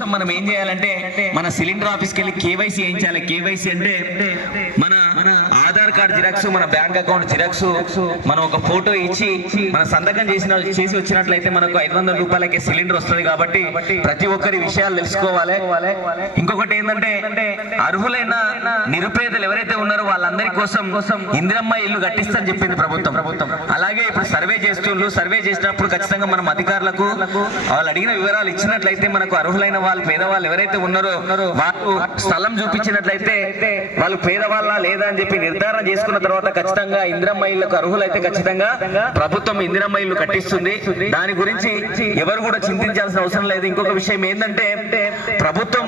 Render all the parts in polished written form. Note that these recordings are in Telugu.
మనం ఏం చేయాలంటే మన సిలిండర్ ఆఫీస్కి వెళ్ళి కేవైసీ చేయించాలి. కేవైసీ అంటే మన ఆధార్ కార్డు జిరాక్స్, మన బ్యాంక్ అకౌంట్ జిరాక్స్, మనం ఒక ఫోటో ఇచ్చి మన సంతకం చేసి వచ్చినట్లయితే మనకు 500 రూపాయలకి సిలిండర్ వస్తుంది. కాబట్టి ప్రతి ఒక్కరి విషయాలు తెలుసుకోవాలి. ఇంకొకటి ఏంటంటే అర్హులైన నిరుపేదలు ఎవరైతే ఉన్నారో వాళ్ళందరి కోసం ఇందిరమ్మ ఇల్లు కట్టిస్తని చెప్పింది ప్రభుత్వం. అలాగే ఇప్పుడు సర్వే చేసినప్పుడు ఖచ్చితంగా మనం అధికారులకు వాళ్ళు అడిగిన వివరాలు ఇచ్చినట్లయితే మనకు అర్హులైన వాళ్ళు పేదవాళ్ళు ఎవరైతే ఉన్నారో వాళ్ళు స్థలం చూపించినట్లయితే వాళ్ళు పేదవాళ్ళ లేదా అని చెప్పి నిర్ధారణ చేసుకున్న తర్వాత ఖచ్చితంగా ఇందిరమ్మ ఇళ్లకు అర్హులైతే ఖచ్చితంగా ప్రభుత్వం ఇందిరమ్మ ఇల్లు కట్టిస్తుంది. దాని గురించి ఎవరు కూడా చింతించాల్సిన అవసరం లేదు. ఇంకొక విషయం ఏంటంటే ప్రభుత్వం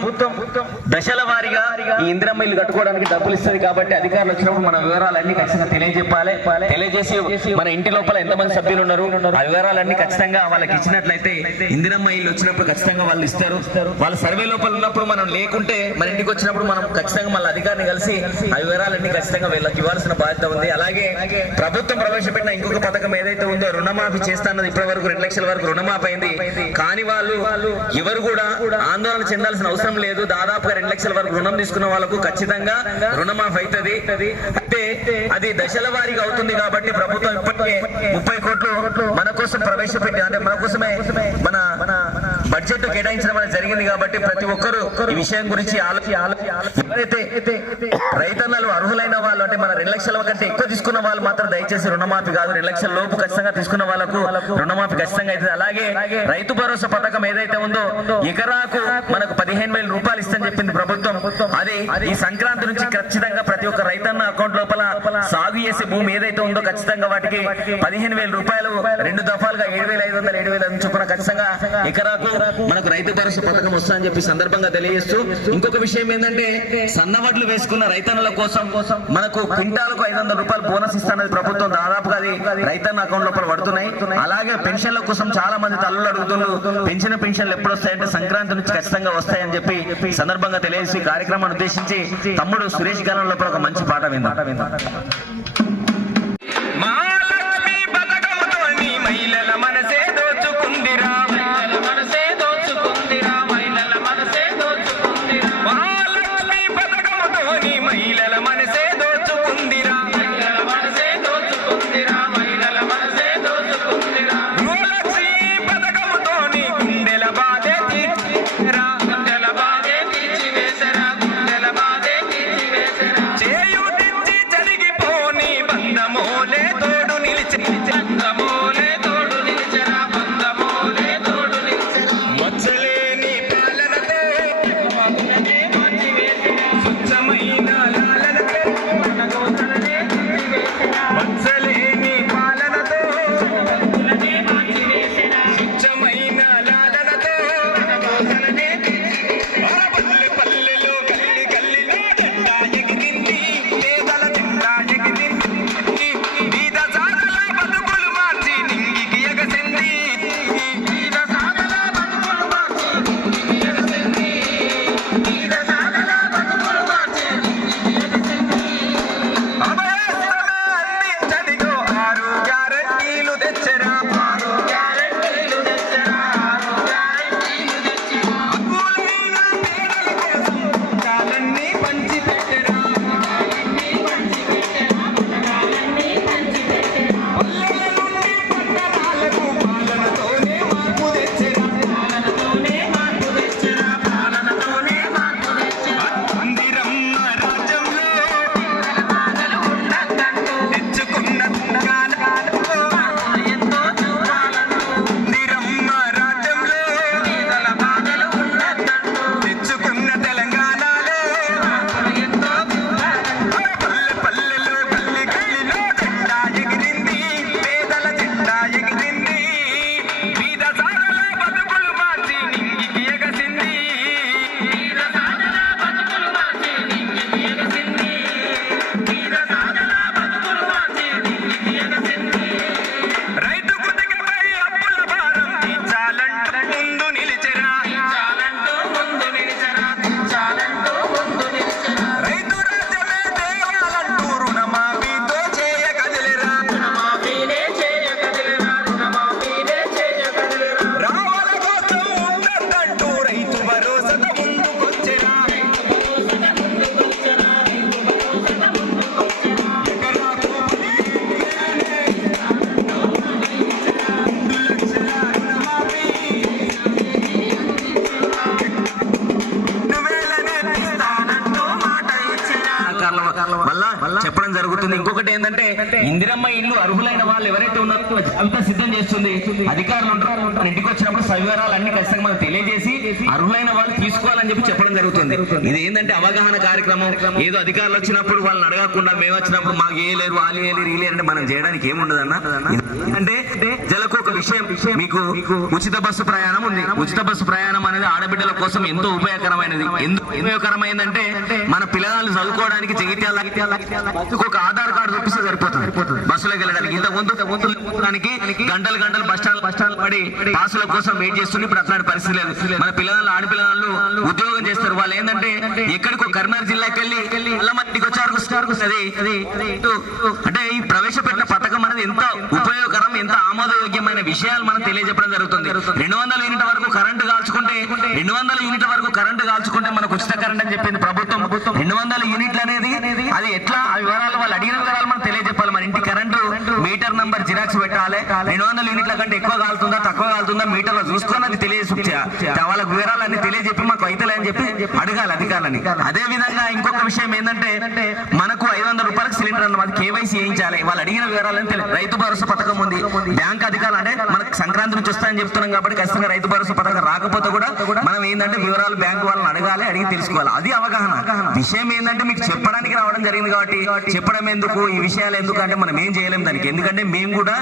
దశల వారీగా ఈ ఇందిరమ్మ ఇల్లు కట్టుకోవడానికి డబ్బులు ఇస్తుంది. కాబట్టి అధికారులు వచ్చినప్పుడు మన వివరాలన్నీ ఖచ్చితంగా తెలియజేసి మన ఇంటి లోపల ఎంతమంది సభ్యులు ఉన్నారు ఆ వివరాలన్నీ ఖచ్చితంగా వాళ్ళకి ఇచ్చినట్లయితే ఇందిరమ్మ ఇల్లు వచ్చినప్పుడు ఖచ్చితంగా వాళ్ళు ఇస్తారు. వాళ్ళ సర్వే లోపల ఉన్నప్పుడు మనం లేకుంటే మన ఇంటికి వచ్చినప్పుడు మనం ఖచ్చితంగా మళ్ళీ అధికారిని కలిసి ఆ వివరాలన్నీ ఖచ్చితంగా వీళ్ళకి ఇవ్వాల్సిన బాధ్యత ఉంది. అలాగే ప్రభుత్వం ప్రవేశపెట్టిన ఇంకొక పథకం ఏదైతే ఉందో రుణమాఫీ చేస్తాన్నది ఇప్పటి వరకు 2 లక్షల వరకు రుణమాఫీ అయింది. కానీ వాళ్ళు ఎవరు కూడా ఆందోళన చెందాల్సిన అవసరం లేదు. దాదాపుగా 2 లక్షల వరకు రుణం తీసుకున్న వాళ్ళకు ఖచ్చితంగా రుణమాఫీ అవుతుంది. అంటే అది దశల వారీగా అవుతుంది. కాబట్టి ప్రభుత్వం ఇప్పటికే 30 కోట్లు మన కోసం ప్రవేశపెట్టి అంటే మన కోసమే మన బడ్జెట్ కేటాయించడం అనేది జరిగింది. కాబట్టి ప్రతి ఒక్కరు ఈ విషయం గురించి ఎవరైతే రైతన్నలు అర్హులైన వాళ్ళు అంటే మన 2 లక్షల కంటే ఎక్కువ తీసుకున్న వాళ్ళు మాత్రం దయచేసి రుణమాఫీ కాదు, 2 లక్షల లోపు ఖచ్చితంగా తీసుకున్న వాళ్ళకు రుణమాఫీ ఖచ్చితంగా అవుతుంది. అలాగే రైతు భరోసా పథకం ఏదైతే ఉందో ఎకరాకు మనకు 15,000 రూపాయలు ఇస్తని చెప్పింది ప్రభుత్వం. అది ఈ సంక్రాంతి నుంచి ఖచ్చితంగా ప్రతి ఒక్క రైతన్న అకౌంట్ లోపల సాగు చేసే భూమి ఏదైతే ఉందో ఖచ్చితంగా వాటికి 15,000 రూపాయలు 2 దఫాలుగా 7,500 7,000 చొప్పున ఖచ్చితంగా ఎకరాకు మనకు రైతు భరోసా పథకం వస్తుందని చెప్పి సందర్భంగా తెలియజేస్తూ ఇంకొక విషయం ఏంటంటే సన్నవడ్లు వేసుకున్న రైతన్నుల కోసం మనకు క్వింటాలకు 500 రూపాయలు బోనస్ ఇస్తానది ప్రభుత్వం. దాదాపుగా అది రైతన్న అకౌంట్ లోపల పడుతున్నాయి. అలాగే పెన్షన్ల కోసం చాలా మంది తల్లులు అడుగుతున్నారు పెన్షన్లు ఎప్పుడు వస్తాయంటే సంక్రాంతి నుంచి ఖచ్చితంగా వస్తాయని చెప్పి సందర్భంగా తెలియజేసి కార్యక్రమాన్ని ఉద్దేశించి తమ్ముడు సురేష్ గానం లోపల ఒక మంచి పాట విందాం. చెప్పడం జరుగుతుంది. ఇంకొకటి ఏంటంటే ఇందిరమ్మ ఇల్లు అర్హులైన వాళ్ళు ఎవరైతే ఉన్నారో జాబితా సిద్ధం చేస్తుంది. అధికారులు ఉంటారు, ఇంటికి వచ్చినప్పుడు సవివరాలు అన్ని ఖచ్చితంగా మనకు తెలియజేసి అర్హులైన వాళ్ళు తీసుకోవాలని చెప్పడం జరుగుతుంది. ఇది ఏంటంటే అవగాహన కార్యక్రమం. ఏదో అధికారులు వచ్చినప్పుడు వాళ్ళని అడగకుండా మేము వచ్చినప్పుడు మాకు ఏ లేరు వాళ్ళు ఏ లేరు ఈ లేరు అంటే మనం చేయడానికి ఏముండదన్న. అంటే జలకు ఒక విషయం, మీకు ఉచిత బస్సు ప్రయాణం ఉంది. ఉచిత బస్సు ప్రయాణం అనేది ఆడబిడ్డల కోసం ఎంతో ఉపయోగకరమైనది. ఎందుకు ఉపయోగకరమైందంటే మన పిల్లలు చదువుకోవడానికి జగిత్యాల ఒక ఆధార్ కార్డు చూపిస్తే సరిపోతుంది బస్సులోకి వెళ్ళడానికి. ఇంత ముందుకి గంటలు గంటలు బస్ స్టాండ్ పడి పాసుల కోసం వెయిట్ చేస్తుంది. ఇప్పుడు అట్లాంటి పరిస్థితి లేదు. మన పిల్లలు ఆడపిల్లలు ఉద్యోగం చేస్తారు. వాళ్ళు ఏంటంటే ఎక్కడికో కరీంనగర్ జిల్లాకి వెళ్ళి అల్లమట్టికి వచ్చారు. అంటే ఈ ప్రవేశపెట్టిన పథకం అనేది ఎంత ఉపయోగకరం, ఎంత ఆమోదయోగ్యమైన విషయాలు మనం తెలియజెప్పడం జరుగుతుంది. 200 యూనిట్ల వరకు కరెంటు కాల్చుకుంటే 200 యూనిట్ల వరకు కరెంటు కాల్చుకుంటే మనకు ఉచిత కరెంట్ అని చెప్పింది ప్రభుత్వం. 200 యూనిట్లు అనేది అది ఎట్లా ఆ వివరాలు వాళ్ళు అడిగిన వివరాలు మనం తెలియజెప్పాలి. మన ఇంటి కరెంటు మీటర్ నంబర్ జిరాక్స్ పెట్టాలి. 200 యూనిట్ల కంటే ఎక్కువ కాలుతుందా తక్కువ కాలుతుందా మీటర్ లో చూసుకొని అది తెలియజేసి వాళ్ళకి వివరాలన్నీ తెలియజెప్పి మాకు అయితలే అని చెప్పి అడగాలి అధికారులని. అదే విధంగా ఇంకొక విషయం ఏంటంటే మనకు 500 రూపాయలకు సిలిండర్ అన్నమాట కేవైసీ చేయించాలి. వాళ్ళు అడిగిన వివరాలని తెలియదు. రైతు భరోసా పథకం ఉంది. బ్యాంక్ అధికారులు అంటే మనకు సంక్రాంతి నుంచి వస్తాయని చెప్తున్నాం కాబట్టి ఖచ్చితంగా రైతు భరోసా పథకం రాకపోతే కూడా మనం ఏంటంటే వివరాలు బ్యాంకు వాళ్ళని అడగాలి, అడిగి తెలుసుకోవాలి. అది అవగాహన. విషయం ఏంటంటే మీకు చెప్పడానికి రావడం జరిగింది కాబట్టి చెప్పడం ఎందుకు, ఈ విషయాలు ఎందుకు అంటే మనం ఏం చేయలేం దానికి. ఎందుకంటే మేము కూడా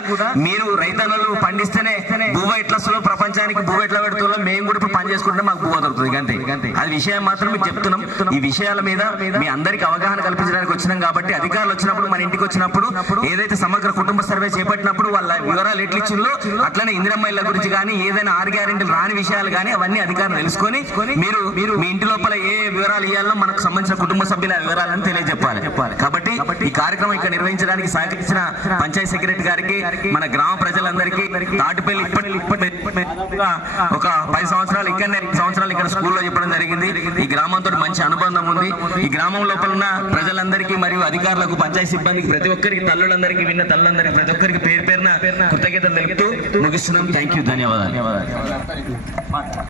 మీరు రైతన్నలు పండిస్తేనే భూవ ఎట్లా ప్రపంచానికి భూవ ఎట్లా పెడుతున్నాం మేము కూడా ఇప్పుడు పని చేసుకుంటే మాకు భూవ దొరుకుతుంది అంతే. అది విషయం మాత్రం మీకు చెప్తున్నాం. ఈ విషయాల మీద మీ అందరికి అవగాహన కల్పించడానికి వచ్చినాం కాబట్టి అధికారులు వచ్చినప్పుడు మన ఇంటికి వచ్చినప్పుడు ఏదైతే సమగ్ర కుటుంబ సర్వే చేపట్టినప్పుడు వాళ్ళ వివరాలు ఎట్లిచ్చిందో అట్లనే ఇందిరమ్మ ఇళ్ల గురించి కానీ ఏదైనా 6 గ్యారెంటీలు రాని విషయాలు కానీ అవన్నీ అధికారులు తెలుసుకొని మీరు మీ ఇంటి లోపల ఏ వివరాలు ఇవ్వాలో మనకు సంబంధించిన కుటుంబ సభ్యుల వివరాలను తెలియజెప్పాలి. కాబట్టి ఈ కార్యక్రమం ఇక్కడ నిర్వహించడానికి సహకరించిన పంచాయతీ సెక్రటరీ గారికి, మన గ్రామ ప్రజలందరికీ, తాటిపల్లి ఒక 10 సంవత్సరాలు ఇక్కడ స్కూల్లో చెప్పడం జరిగింది. ఈ గ్రామంతో మంచి అనుబంధం ఉంది. ఈ గ్రామం లోపల ఉన్న ప్రజలందరికీ మరియు అధికారులకు, పంచాయతీ సిబ్బందికి, ప్రతి ఒక్కరికి, తల్లులందరికీ, విన్న తల్లులందరికీ ప్రతి ఒక్కరికి పేరు పేరున కృతజ్ఞతలు తెలుపుతూ ముగిస్తున్నాం. థ్యాంక్ యూ, ధన్యవాదాలు.